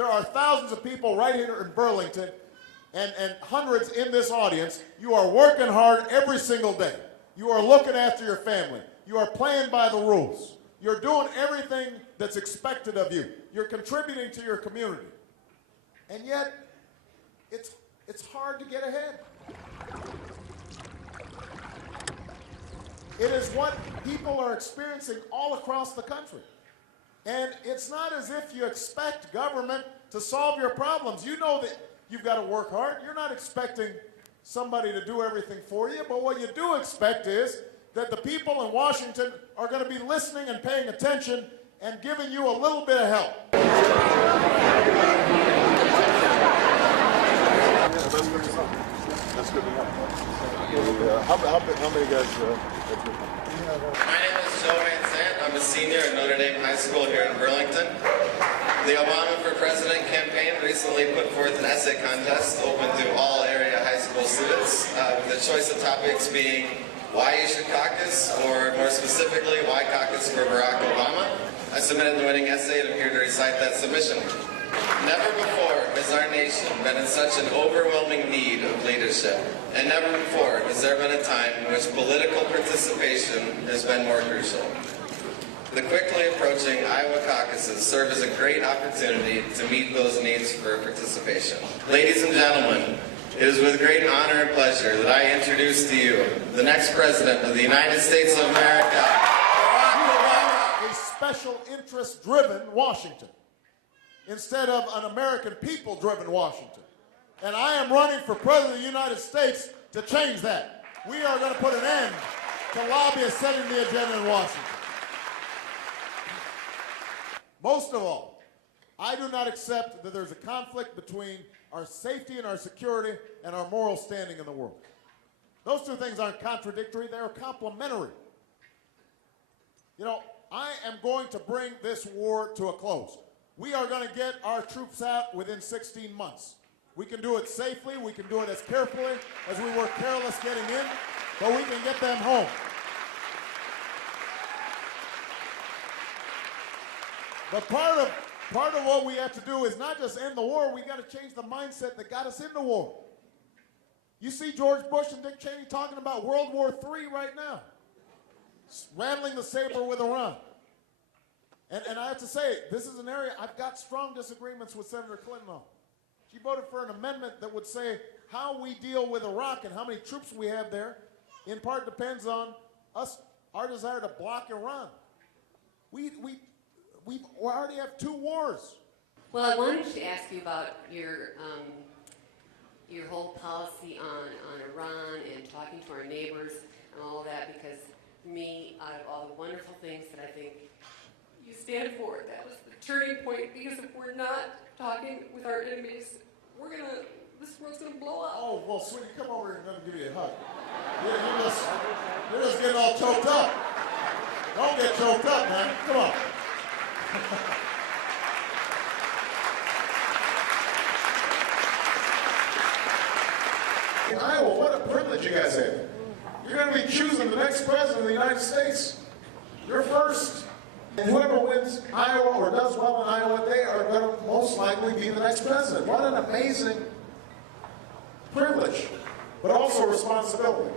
There are thousands of people right here in Burlington and hundreds in this audience. You are working hard every single day. You are looking after your family. You are playing by the rules. You're doing everything that's expected of you. You're contributing to your community. And yet, it's hard to get ahead. It is what people are experiencing all across the country. And it's not as if you expect government to solve your problems. You know that you've got to work hard. You're not expecting somebody to do everything for you, but what you do expect is that the people in Washington are going to be listening and paying attention and giving you a little bit of help. That's good to know. How many guys? My name is Joe Van Sant. I'm a senior at Notre Dame High School here in Burlington. The Obama for President campaign recently put forth an essay contest open to all area high school students, with the choice of topics being why you should caucus, or more specifically, why caucus for Barack Obama. I submitted the winning essay and appeared to recite that submission. Never before has our nation been in such an overwhelming need of leadership, and never before has there been a time in which political participation has been more crucial. The quickly approaching Iowa caucuses serve as a great opportunity to meet those needs for participation. Ladies and gentlemen, it is with great honor and pleasure that I introduce to you the next President of the United States of America, Barack Obama. A special interest-driven Washington, instead of an American people-driven Washington. And I am running for President of the United States to change that. We are going to put an end to lobbyists setting the agenda in Washington. Most of all, I do not accept that there's a conflict between our safety and our security and our moral standing in the world. Those two things aren't contradictory, they're complementary. You know, I am going to bring this war to a close. We are going to get our troops out within 16 months. We can do it safely, we can do it as carefully as we were careless getting in, but we can get them home. But part of what we have to do is not just end the war, we got to change the mindset that got us in the war. You see George Bush and Dick Cheney talking about World War III right now, rattling the saber with Iran. And I have to say, this is an area I've got strong disagreements with Senator Clinton on. She voted for an amendment that would say how we deal with Iraq and how many troops we have there, in part depends on our desire to block Iran. We already have 2 wars. Well, I wanted to ask you about your whole policy on Iran and talking to our neighbors and all of that, because for me, out of all the wonderful things that I think you stand for, that was the turning point, because if we're not talking with our enemies, this world's gonna blow up. Oh, well, sweetie, come over here and let me give you a hug. You're just getting all choked up. Don't get choked up, man. Come on. In Iowa, what a privilege you guys have. You're going to be choosing the next president of the United States. You're first. And whoever wins Iowa or does well in Iowa, they are going to most likely be the next president. What an amazing privilege, but also responsibility.